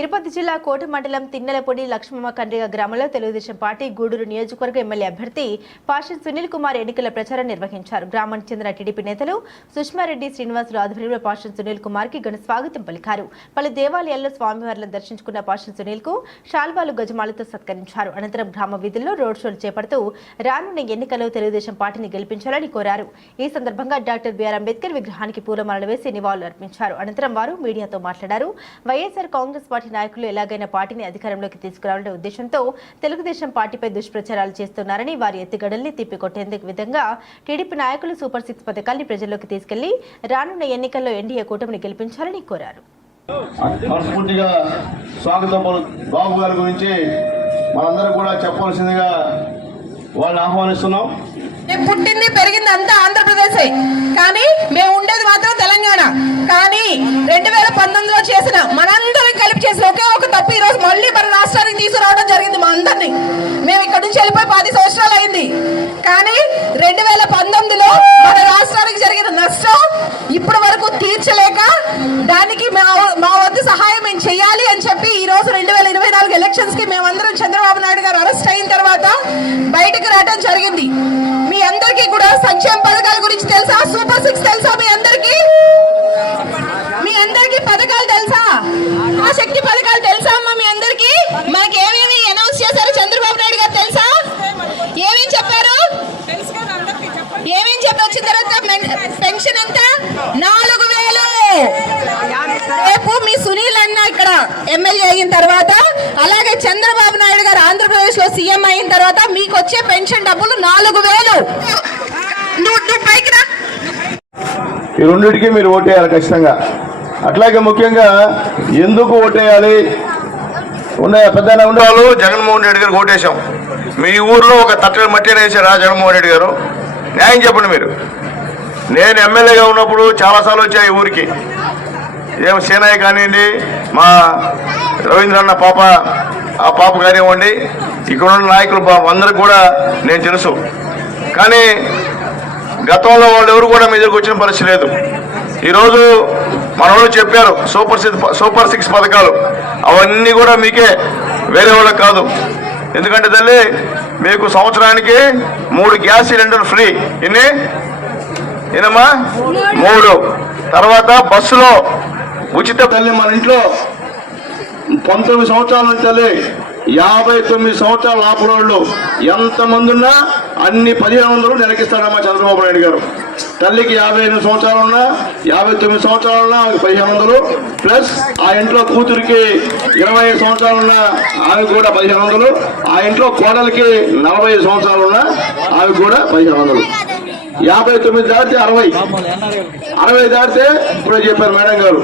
తిరుపతి జిల్లా కోట మండలం తిన్నెలపొడి లక్ష్మమ్మ కండ్రిగ గ్రామంలో తెలుగుదేశం పార్టీ గూడూరు నియోజకవర్గ ఎమ్మెల్యే అభ్యర్థి పాషన్ సునీల్ కుమార్ ఎన్నికల ప్రచారం నిర్వహించారు. గ్రామానికి చెందిన టీడీపీ నేతలు సుష్మారెడ్డి శ్రీనివాసులు ఆధ్వర్యంలో పాషన్ సునీల్ కుమార్ కి ఘన స్వాగతం పలికారు. పలు దేవాలయాల్లో స్వామివార్లను దర్శించుకున్న పాషన్ సునీల్ కు శాల్వాలు గజమాలతో సత్కరించారు. అనంతరం గ్రామ వీధుల్లో రోడ్ షోలు చేపడుతూ రానున్న ఎన్నికల్లో తెలుగుదేశం పార్టీని గెలిపించాలని కోరారు. ఈ సందర్భంగా డాక్టర్ బిఆర్ అంబేద్కర్ విగ్రహానికి పూలమాలలు వేసి నివాళులు అర్పించారు. అనంతరం వారు మీడియాతో మాట్లాడారు. వైఎస్ఆర్ కాంగ్రెస్ పార్టీ నాయకులు ఎలాగైనా పార్టీని అధికారంలోకి తీసుకురావాలనే ఉద్దేశంతో తెలుగుదేశం పార్టీపై దుష్ప్రచారాలు చేస్తున్నారని, వారి ఎత్తుగడల్ని తిప్పికొట్టేందుకు విధంగా టీడీపీ నాయకులు సూపర్ 6 పథకాన్ని ప్రజల్లోకి తీసుకెళ్లి రానున్న ఎన్నికల్లో ఎన్డీఏ కూటమిని గెలిపించాలని కోరారు. బాబు గారి గురించి మనందరూ కూడా చెప్పవలసిందిగా వాళ్ళని ఆహ్వానిస్తున్నాం. పుట్టింది పెరిగింది అంతా ఆంధ్రప్రదేశ్, కానీ మేము ఉండేది మాత్రం తెలంగాణ. కానీ 2019లో చేసిన మనందరం కలిపి చేసిన ఒకే ఒక తప్పు ఈ రోజు మళ్ళీ మన రాష్ట్రానికి తీసుకురావడం జరిగింది. మా అందరినీ మేము ఇక్కడ నుంచి వెళ్ళిపోయి 10 సంవత్సరాలు అయింది. కానీ 2019లో మన రాష్ట్రానికి జరిగిన నష్టం ఇప్పటి వరకు తీర్చలేక దానికి మా వద్ద సహాయం మేము చేయాలి అని చెప్పి ఈ రోజు 2024 ఎలక్షన్స్ కి మేమందరం చంద్రబాబు నాయుడు గారు అరెస్ట్ అయిన తర్వాత బయటకు రావడం జరిగింది. మీ అందరికీ కూడా సంక్షేమ పథకాల గురించి తెలుసా? సూపర్ 6 తెలుసా? మీ అందరికీ పథకాలు తెలుసా? ఆ శక్తి పథకాలు తెలుసా అమ్మా? మీ అందరికీ మనకి ఏమేమి అనౌన్స్ చేశారు చంద్రబాబు నాయుడు గారు తెలుసా? ఏమేం చెప్పారు? ఏమేం చెప్పి వచ్చిన తర్వాత పెన్షన్ ఎంత? 4000. రేపు మీ సునీల్ అన్న ఇక్కడ ఎమ్మెల్యే అయిన తర్వాత, అలాగే చంద్రబాబు నాయుడు గారు ఆంధ్రప్రదేశ్ లో సీఎం అయిన తర్వాత మీకు వచ్చే పెన్షన్ డబ్బులు 4000. నువ్వు పైకి రా. ఈ రెండింటికి మీరు ఓటేయాలి ఖచ్చితంగా. అట్లాగే ముఖ్యంగా ఎందుకు ఓటేయాలి? పెద్ద ఉండేవాళ్ళు జగన్మోహన్ రెడ్డి గారికి ఓటేశాం. మీ ఊర్లో ఒక తట్టడి మట్టి వేసారా జగన్మోహన్ రెడ్డి గారు? న్యాయం చెప్పండి మీరు. నేను ఎమ్మెల్యేగా ఉన్నప్పుడు చాలాసార్లు వచ్చాయి ఊరికి. ఏం సేనయ్య కానివ్వండి, మా రవీంద్రన్న ఆ పాప కానివ్వండి, ఇక్కడ ఉన్న నాయకులు అందరికి కూడా నేను తెలుసు. కానీ గతంలో వాళ్ళు ఎవరు కూడా మీ దగ్గరకు వచ్చిన పరిస్థితి లేదు. ఈరోజు మన వాళ్ళు చెప్పారు సూపర్ 6 పథకాలు, అవన్నీ కూడా మీకే, వేరే వాళ్ళకి కాదు. ఎందుకంటే తల్లి మీకు సంవత్సరానికి 3 గ్యాస్ సిలిండర్ ఫ్రీ. ఏనమ్మా? 3. తర్వాత బస్సులో ఉచిత. తల్లి మన ఇంట్లో 19 సంవత్సరాల నుంచి తల్లి 59 సంవత్సరాల లోపల ఎంతమంది ఉన్నా అన్ని 1500 నెలకిస్తాడమ్మా చంద్రబాబు నాయుడు గారు. తల్లికి 58 సంవత్సరాలు ఉన్నా, 59 సంవత్సరాలు ఉన్నా 1500, ప్లస్ ఆ ఇంట్లో కూతురికి 25 సంవత్సరాలు ఉన్నా ఆమె కూడా 1500, ఆ ఇంట్లో కోడలికి 45 సంవత్సరాలు ఉన్నా ఆమె కూడా 1500. 59 దాటితే 60 దాటితే ఇప్పుడే చెప్పారు మేడం గారు.